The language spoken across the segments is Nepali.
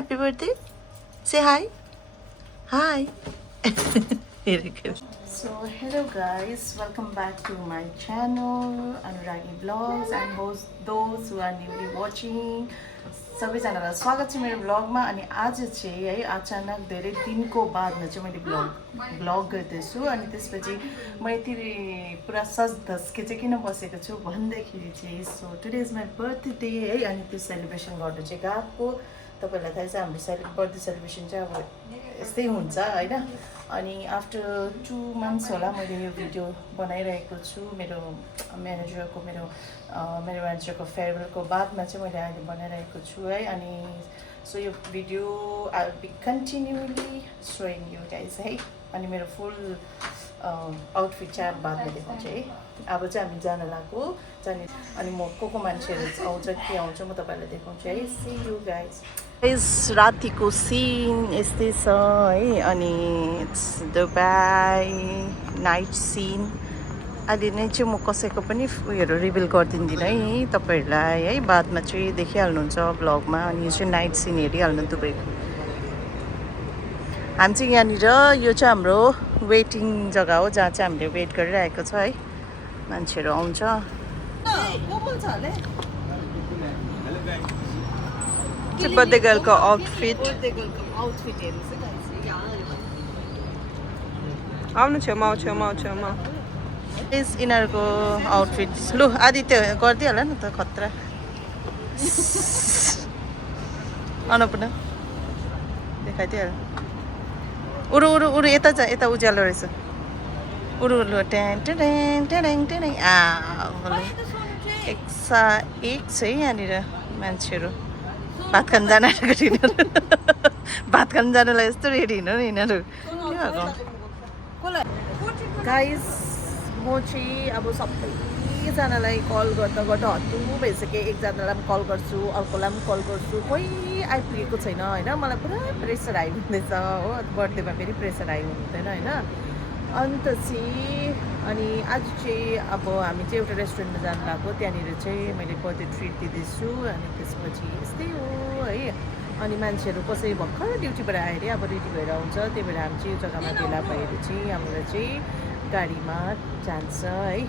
happy birthday. Say hi. Hi. Very good. So hello guys, welcome back to my channel Anuragi Vlogs and those who are newly watching. सबैजनालाई स्वागत छ मेरो ब्लगमा। अनि आज चाहिँ है अचानक धेरै दिनको बादमा चाहिँ मैले ब्लग गर्दैछु। अनि त्यसपछि म यति पुरा सज धस्के चाहिँ किन बसेको छु भन्दाखेरि चाहिँ so today is my birthday है। अनि त्यो सेलिब्रेसन गर्नु चाहिँ गएको। तपाईहरुलाई थाहा छ हाम्रो बर्थडे सेलिब्रेसन चाहिँ अब यस्तै हुन्छ हैन। अनि आफ्टर 2 months होला मैले यो भिडियो बनाइरहेको छु मेरो म्यानेजरको फेयरवेलको बादमा चाहिँ मैले अहिले बनाइरहेको छु है। अनि सो यो video I will be continuously showing you guys है। अनि मेरो फुल आउटफिट चाहिँ बादमा देखाउँछु है। अब चाहिँ हामी जान लागेको जाने। अनि म को मान्छेहरू आउँछ के आउँछ म तपाईहरुलाई देखाउँछु है। See you guys. गाइज रातिको सिन यस्तै छ है। अनि इट्स दुबई नाइट सिन। अहिले नै चाहिँ म कसैको पनि उयोहरू रिभिल गरिदिँदिनँ है तपाईहरुलाई है। बादमा चाहिँ देखिहाल्नुहुन्छ ब्लगमा। अनि यो चाहिँ नाइट सिन हेरिहाल्नु दुबईको। हामी चाहिँ यहाँनिर यो चाहिँ हाम्रो वेटिङ जग्गा हो जहाँ चाहिँ हामीले वेट गरिरहेको छ है। मान्छेहरू आउँछ। बर्थडे गर्लको आउटफिट आउनु छेउमा यिनीहरूको आउटफिट। लु आदित्य गरिदिइहाल न त खतरा। अन्नपूर्ण देखाइदिइहाल। उरु यता छ यता उज्यालो रहेछ। उरु ट्याङ ट्याङ ट्याङ ट्याङ। एक छ यहाँनिर मान्छेहरू भात खान जान आएको यिनीहरू। भात खान जानलाई यस्तो रेडी हिँड्नु नि यिनीहरू। गाइज म चाहिँ अब सबैजनालाई कल गर्दा हत्तु भइसकेँ। एकजनालाई पनि कल गर्छु, अर्कोलाई पनि कल गर्छु, कोही आइपुगेको छैन होइन। मलाई पुरा प्रेसर हाई हुँदैछ हो। बर्थडेमा फेरि प्रेसर हाई हुँदैन होइन। अन्त चाहिँ अनि आज चाहिँ अब हामी चाहिँ एउटा रेस्टुरेन्टमा जानु लागेको। त्यहाँनिर चाहिँ मैले बर्थडे ट्रिट दिँदैछु। अनि त्यसपछि यस्तै हो है। अनि मान्छेहरू कसै भर्खर ड्युटीबाट आयो अरे अब रेडी भएर आउँछ। त्यही भएर हामी चाहिँ यो जग्गामा भेला भएर चाहिँ हाम्रो चाहिँ गाडीमा जान्छ है।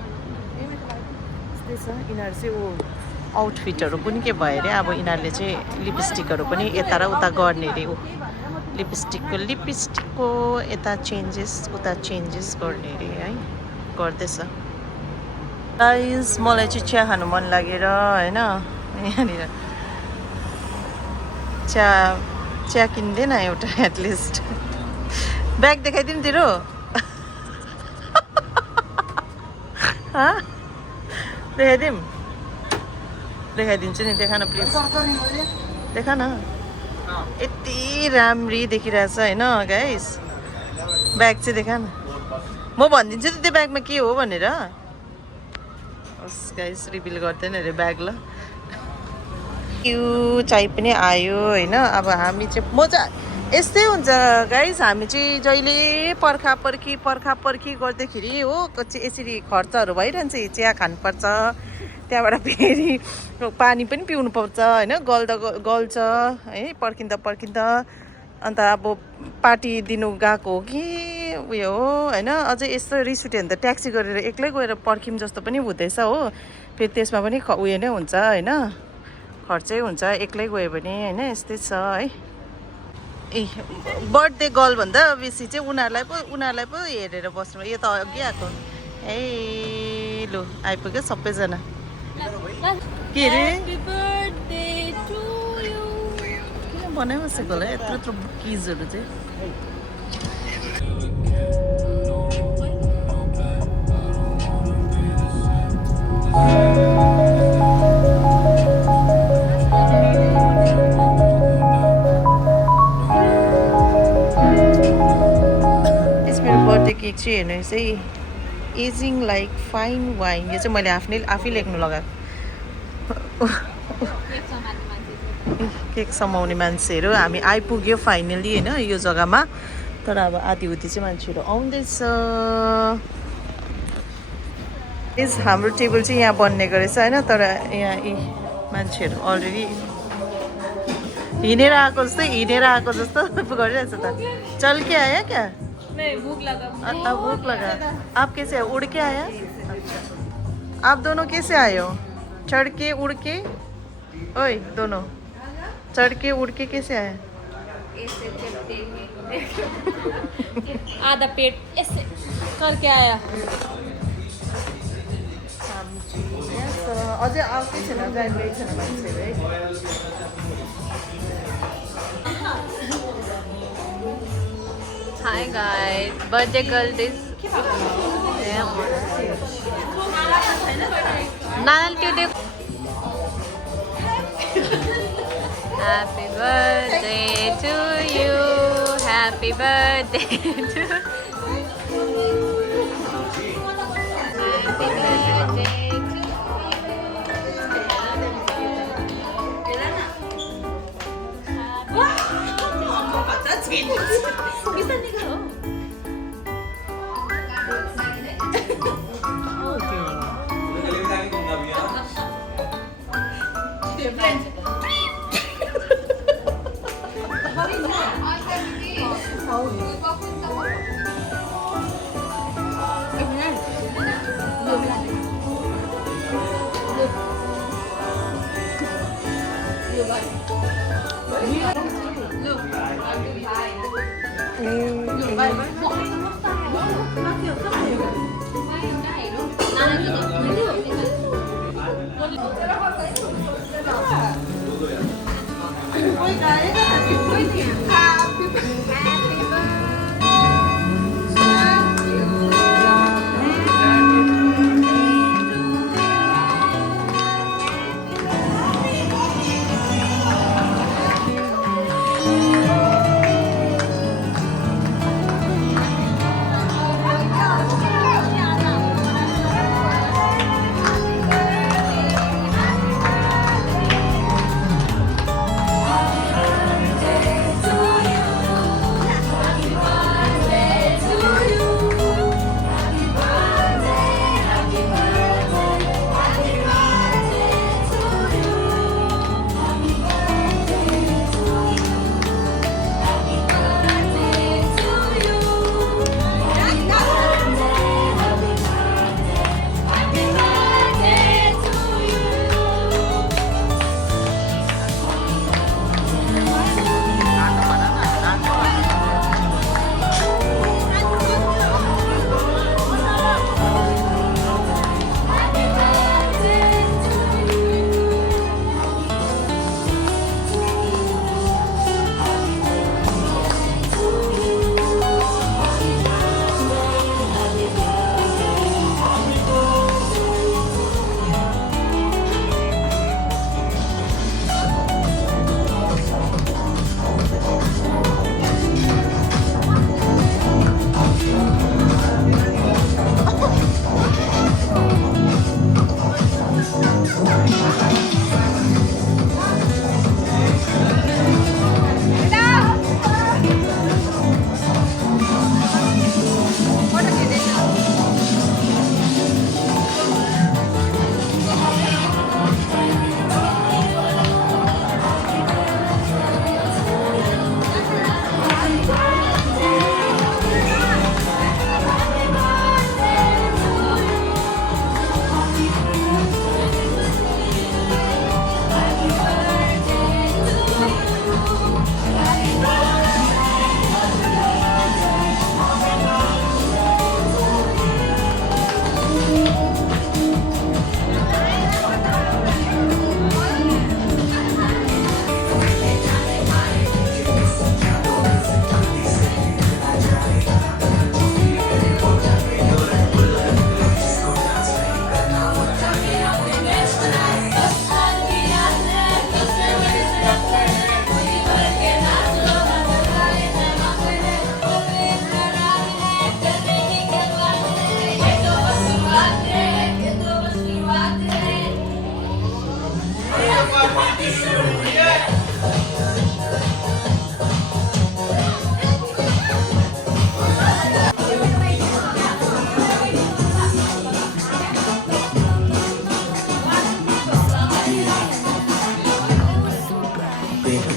यस्तै छ। यिनीहरू चाहिँ आउटफिटहरू पनि के भयो अरे अब यिनीहरूले चाहिँ लिपस्टिकहरू पनि यता र उता गर्ने अरे। लिपस्टिकको यता चेन्जेस उता चेन्जेस गर्ने अरे है। गर्दैछ। गाइस मलाई चाहिँ चिया खानु मन लागेर होइन। यहाँनिर चिया किन्दैन एउटा एटलिस्ट। ब्याग देखाइदिउँ तिरो। देखाइदिन्छु नि। देखा न प्लिज देखा न। यति राम्री देखिरहेछ होइन गाइस। ब्याग चाहिँ देखा न। म भनिदिन्छु नि त्यो ब्यागमा के हो भनेर। होस् गाइस रिभिल गर्दैन अरे ब्याग ल। यो चाय पनि आयो होइन। अब हामी चाहिँ म चाहिँ यस्तै हुन्छ गाइस। हामी चाहिँ जहिले पर्खा पर्खी गर्दाखेरि हो यसरी खर्चहरू भइरहन्छ। चिया खानुपर्छ त्यहाँबाट फेरि पानी पनि पिउनु पर्छ होइन। गल्छ है पर्खिँदा। अन्त अब पार्टी दिनु गएको हो कि उयो हो होइन। अझै यस्तो रिस उठ्यो भने त ट्याक्सी गरेर एक्लै गएर पर्खिम जस्तो पनि हुँदैछ हो। फेरि त्यसमा पनि उयो नै हुन्छ होइन। खर्चै हुन्छ एक्लै गयो भने होइन। यस्तै छ है। ए बर्थडे गर्ल भन्दा बेसी चाहिँ उनीहरूलाई पो हेरेर बस्नु। यो त अघि आएको ए लु आइपुग्यो सबैजना। के अरे किन बनाइबसेको होला यत्रो बुकिजहरू चाहिँ। बर्थडे केक चाहिँ हेर्नुहोस् है। Ageing like fine wine. यो चाहिँ मैले आफै लेख्नु लगाएको। केक समाउने मान्छेहरू हामी आइपुग्यो फाइनली होइन यो जग्गामा। तर अब आधी चाहिँ मान्छेहरू आउँदैछ। हाम्रो टेबल चाहिँ यहाँ बन्नेको रहेछ होइन। तर यहाँ मान्छेहरू अलरेडी हिँडेर आएको जस्तो हिँडेर आएको जस्तो गरिरहेछ त चल के आया क्या नहीं भूख लगा अब भूख लगा आप कैसे आए उड़ के आया अच्छा आप दोनों कैसे आए हो चढ़ के उड़ के ओए दोनों चढ़ के उड़ के कैसे आए आधा पेट ऐसे करके आया अझै आउँदै छैन जान्दै छैन मान्छेहरू है Hi guys, birthday girl this. Nanal today. Happy birthday to you. Happy birthday to. Happy birthday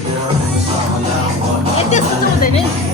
to. त्यस्तो चाहिँ हुँदैन है।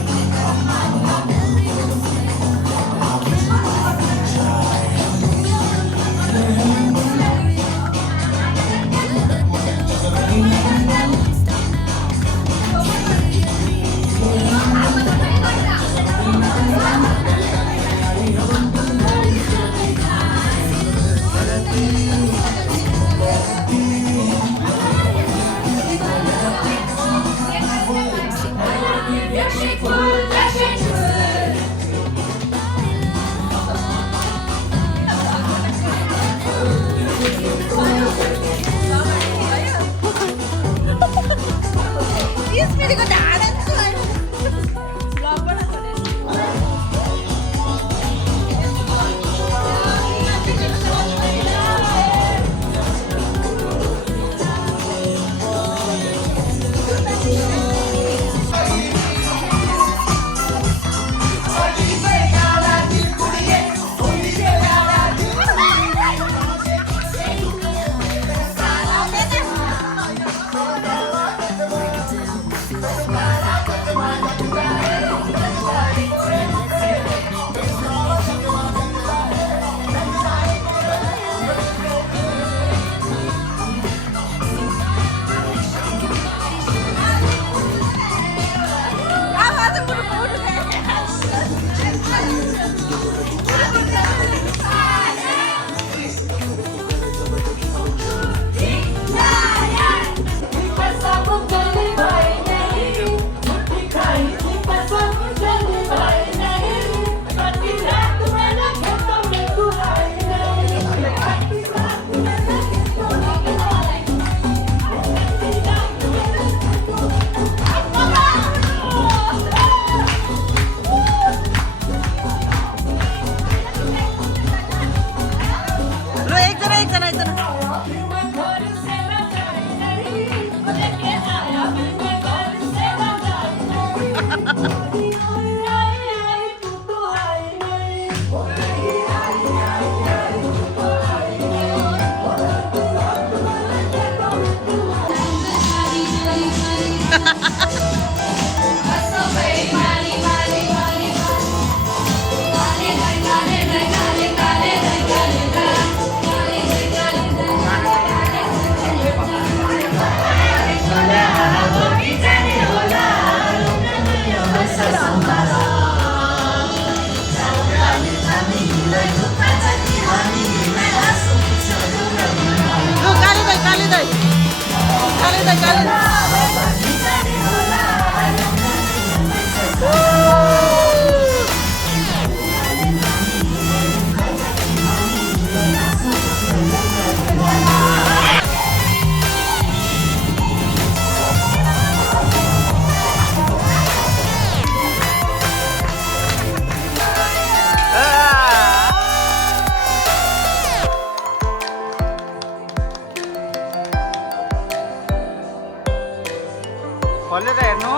खोलेर हेर्नु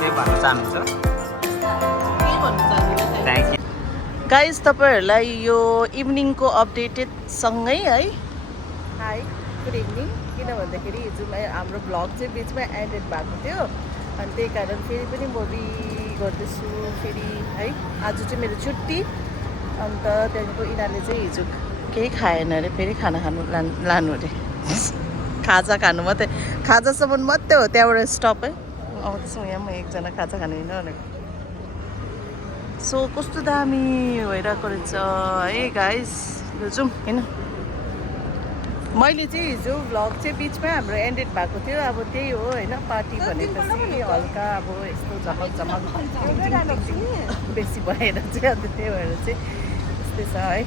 के भन्न चाहनुहुन्छ थ्याङ्क यू गाइस तपाईहरुलाई यो इभिनिङको अपडेटेड सँगै है हाई गुड इभिनिङ किन भन्दाखेरि हिजो हाम्रो ब्लग चाहिँ बिचमा एन्डेड भएको थियो अनि त्यही कारण फेरि पनि म गर्दैछु फेरि है आज चाहिँ मेरो छुट्टी अन्त त्यहाँदेखिको यिनीहरूले चाहिँ हिजो केही खाएन अरे फेरि खाना खानु लानु अरे खाजा खानु मात्रै खाजासम्म मात्रै हो त्यहाँबाट स्टप है आउँदैछौँ यहाँ म एकजना खाजा खानु होइन भनेको सो कस्तो दामी भइरहेको रहेछ है गाइस लु जाउँ होइन मैले चाहिँ हिजो भ्लग चाहिँ बिचमा हाम्रो एन्डेड भएको थियो अब त्यही हो होइन पार्टी भनेपछि हल्का अब यस्तो झमक झमक बेसी भएर चाहिँ अन्त त्यही भएर चाहिँ यस्तै छ है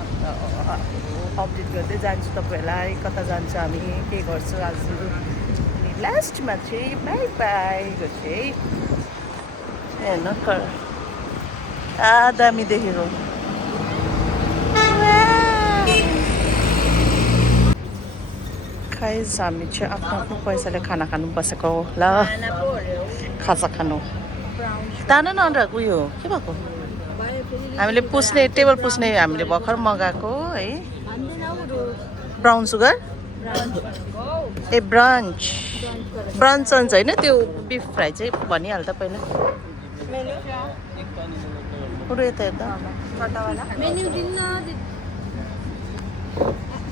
अन्त अपडेट गर्दै जान्छु तपाईँहरूलाई कता जान्छ हामी के गर्छु आज अनि लास्टमा चाहिँ बाई बाई गर्छु है हेर्नु दामी देखेको गाइस हामी चाहिँ आफ्नो आफ्नो पैसाले खाना खानु बसेको हो ल खाजा खानु तान न उयो के भएको हामीले पुस्ने टेबल पुस्ने हामीले भर्खर मगाएको है ब्राउन सुगर ए ब्रन्च ब्रन्च होइन त्यो बिफ फ्राई चाहिँ भनिहाल्दा पहिला पुरो यता हेर्दा मेन्यु दिन्न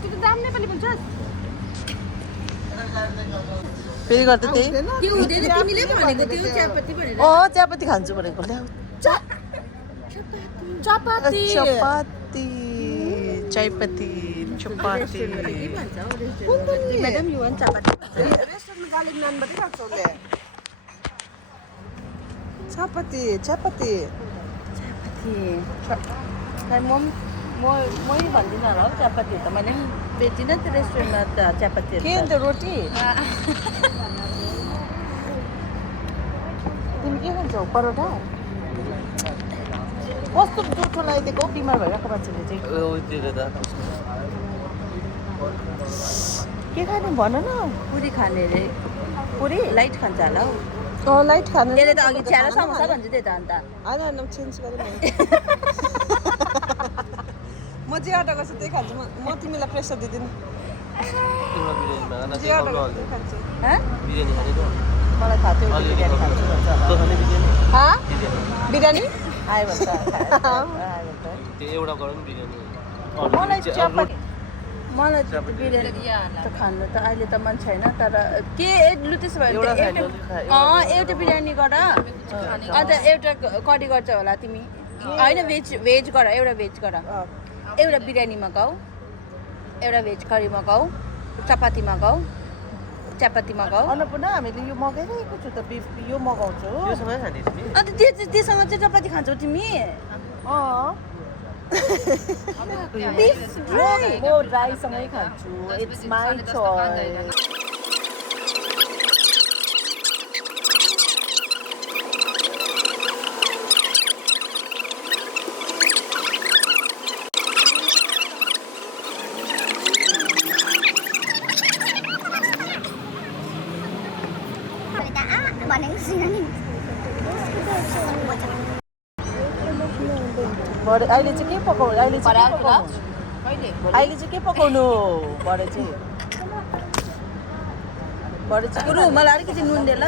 त्यो त दाम नेपाली भन्छ फेरि गर्दा त्यही त्यो हुँदैन तिमीले भनेको त्यो चियापत्ती भनेर चियापत्ती खान्छु भनेको ल्याउ चपाती चपाती चियापत्ती चपाती म्याडम यु वान्ट चपाती चियापत्ती चियापत्ती मै भन्दिनँ होला हौ चियापत्ती त मैले पनि बेच्दिनँ त्यो रेस्टुरेन्टमा त चियापत्तीहरू के अन्त रोटी तिमी के खान्छौ परोठा कस्तो जुठो लगाइदिएको बिमार भइरहेको मान्छेले चाहिँ के खाने भन न पुरी खाने अरे पुरी लाइट खान्छ होला हौ लाइट खानु यसले त अघि चिया र समोसा भन्छ त्यही त अन्त होइन चेन्ज गरौँ म जे अर्डर गर्छु त्यही खान्छु म तिमीलाई प्रेसर दिँदिनँ जे अर्डर गर्छु त्यही खान्छु मलाई थाहा थियो बिरयानी खान्छु भन्छ बिरयानी आयो भन्छ मलाई चियापत्ती मलाई बिरयानी त खानु त अहिले त मन छैन तर के लु त्यसो भए एउटा बिरयानी गर अन्त एउटा करी गर्छ होला तिमी होइन भेज गर एउटा भेज गर एउटा बिरयानी मगाऊ एउटा भेज करी मगाऊ चपाती मगाऊ चियापत्ती मगाऊ अन्नपूर्ण हामीले यो मगाइरहेको छु त बिफ यो मगाउँछु अन्त त्योसँग चाहिँ चपाती खान्छौ तिमी बिफ ड्राई म ड्राईसँगै खान्छु इट्स माई चोइस अहिले चाहिँ के पकाउनु अहिले चाहिँ के पकाउनु भरे चाहिँ गुरु मलाई अलिकति नुन दे ल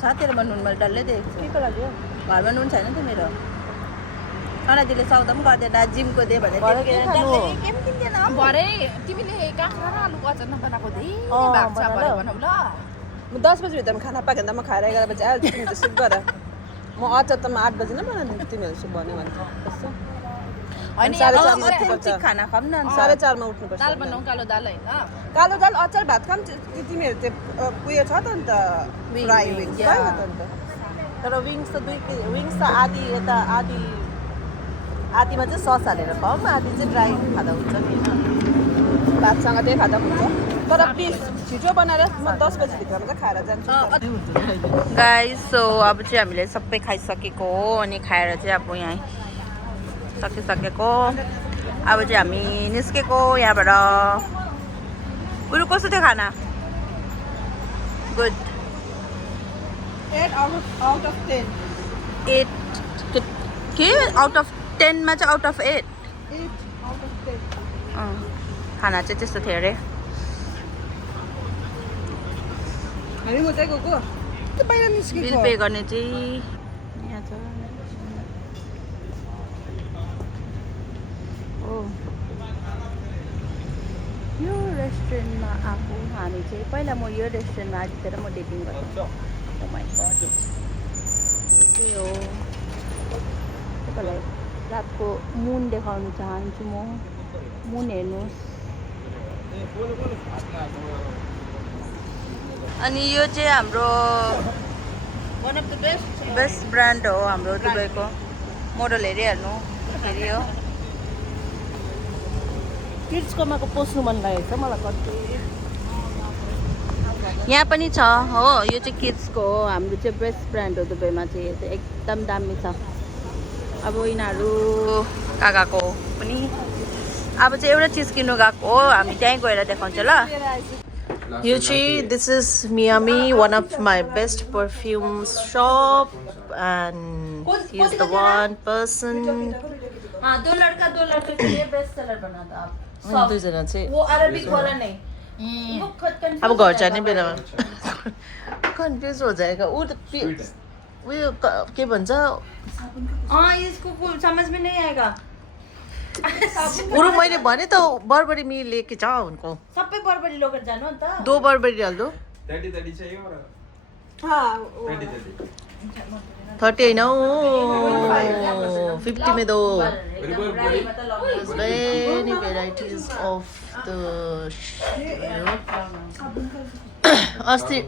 छ तेरोमा नुन मैले डल्लै दिएको छु के को लागि घरमा नुन छैन त मेरो अनाजीले सौदा पनि गर्दैन जिमको दे भनेर भरे तिमीले काँक्रा र आलुको अचार नबनाएको धेरै भएको छ भरे भनौ ल म 10 बजी भित्रमा खाना पाकेँ त म खाएर 11 बजी आयो तिमी त सुप गर म अचार त म 8 बजी नै बनाइदिन्छु तिमीहरू सुप भन्यो भने कस्तो होइन साढे खाना खाऊँ न 4:30 मा उठ्नुपर्छ दाल बनाऊ कालो दाल होइन कालो दाल अचार भात खाम तिमीहरू त्यो उयो छ त अन्त फ्राई विङ्स भयो त अन्त तर विङ्स त विङ्स त आधी यता आधीमा चाहिँ सस हालेर खाऊँ आधी चाहिँ ड्राई खाँदा हुन्छ नि होइन भातसँग त्यही खाँदा हुन्छ तर प्लिज छिटो बनाएर म 10 बजी भित्रमा चाहिँ खाएर जान्छु गाइस सो अब चाहिँ हामीले सबै खाइसकेको हो अनि खाएर चाहिँ अब यहाँ सकिसकेको अब चाहिँ हामी निस्केको यहाँबाट उयो कस्तो थियो खाना गुड 8 आउट अफ 10 8 के आउट अफ 10 मा चाहिँ आउट अफ 8 आउट अफ 10 खाना चाहिँ त्यस्तो थियो अरे हामी म चाहिँ गएको त्यो बाहिर निस्केको बिल पे गर्ने चाहिँ यहाँ छ ओ यो रेस्टुरेन्टमा आएको हामी चाहिँ पहिला म यो रेस्टुरेन्टमा आइदिएर म डेटिङ गर्छु ओ माइ गॉड के हो तपाईँलाई रातको मुन देखाउन चाहन्छु म मुन हेर्नुहोस् अनि यो चाहिँ हाम्रो one of the best brand हो हाम्रो दुबईको मोडल हेरिहाल्नु फेरि हो किड्सकोमाको पोस्नु मन लागेको छ मलाई कति यहाँ पनि छ हो यो चाहिँ किड्सको हो हाम्रो चाहिँ बेस्ट ब्रान्ड हो दुबईमा चाहिँ यो चाहिँ एकदम दामी छ अब यिनीहरू काकाको पनि अब चाहिँ एउटा चिज किन्नु गएको हो हामी त्यहीँ गएर देखाउँछ ल यो चाहिँ this is Miami one of my best perfume shop and he is the one person हाँ 2 लड़का के लिए बेस्ट सेलर बना था आप सब। दुईजना चाहिँ वो अरबिक वाला नहीं वो confused अब घर हो जाने जाएगा। बेलामा कन्फ्युज हो जाएगा ऊ उयो के भन्छ हाँ इसको समझ में नहीं आएगा उरु मैले भने त बरबरी मी लेके जा उनको सबै बरबरी लोगर जानु अन्त 2 बरबरी डाल दो 30 चाहिए और हाँ 30 30 होइन हौ 50 में दो many varieties of the अस्ति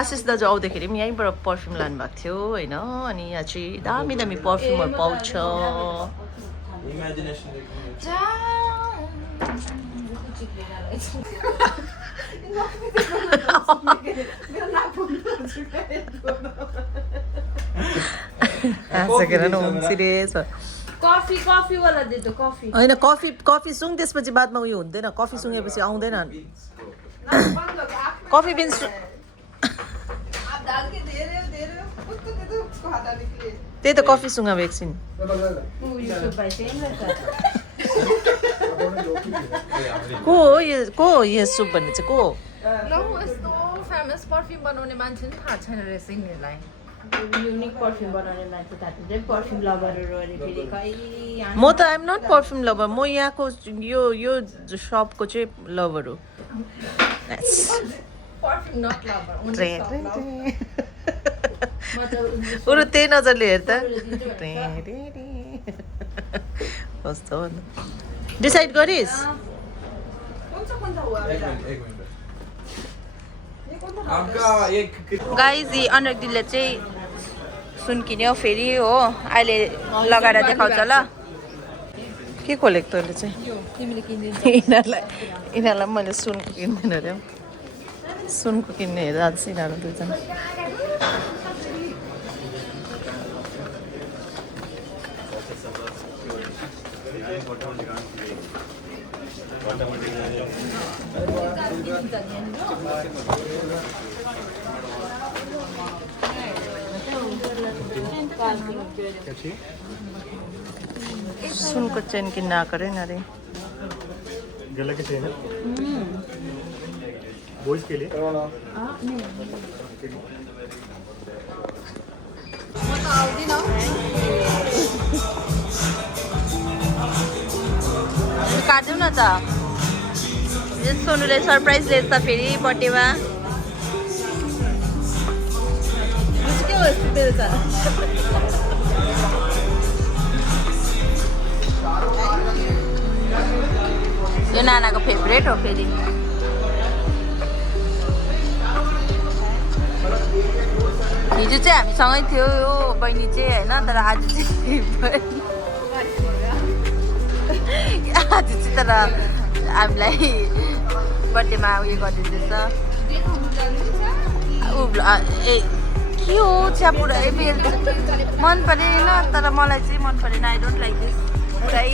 आशिष दाजु आउँदाखेरि पनि यहीँबाट पर्फ्युम लानुभएको थियो होइन अनि यहाँ चाहिँ दामी दामी पर्फ्युमहरू पाउँछ इमेजिनेशन सिरियस कफी वाला दे दो कफी होइन कफी सुङ त्यसपछि बादमा उयो हुँदैन कफी सुँगेपछि आउँदैन कफी बिन्स त्यही त कफी सुँगा एकछिन को हो यो सुप भन्ने चाहिँ को हो ल यस्तो फेमस पर्फ्युम बनाउने मान्छे नि थाहा छैन रहेछ यिनीहरूलाई युनिक पर्फ्युम बनाउने मान्छे थाहा चाहिँ पर्फ्युम लभरहरू अरे फेरि कहिले म त आइएम नट पर्फ्युम लभर म यहाँको यो सपको चाहिँ लभर हो पर्फ्युम नट लभर उरु त्यही नजरले हेर त कस्तो डिसाइड गरिस् आपका एक गाइज यी अनुराग दिदीले चाहिँ सुन किन्यो फेरि हो अहिले लगाएर देखाउँछ ल के खोलेको तैँले चाहिँ यिनीहरूलाई पनि मैले सुनको किन्दैन अरे सुनको किन्ने हेरेर आज यिनीहरू दुईजना सुनको चेन किन्न आएको अरे यिनीहरू गला के चाहिए बॉयज के लिए काट्यौँ न त सोनुले सरप्राइज दिएछ फेरि बर्थडेमा के हो यस्तो तेरो त यो नानाको फेभरेट हो फेरि हिजो चाहिँ हामीसँगै थियो यो बहिनी चाहिँ होइन तर आज चाहिँ आज चाहिँ तर हामीलाई बर्थडेमा उयो गरिदिँदैछ ए के हो चिया पुरै मन परेन तर मलाई चाहिँ मन परेन आई डोन्ट लाइक दिस पुरै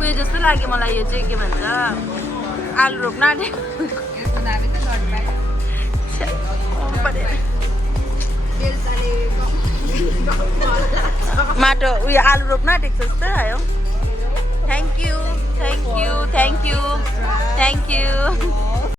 उयो जस्तो लाग्यो मलाई यो चाहिँ के भन्छ आलु रोप्न आँटेको माटो उयो आलु रोप्न आँटेको जस्तो आयो थ्याङ्क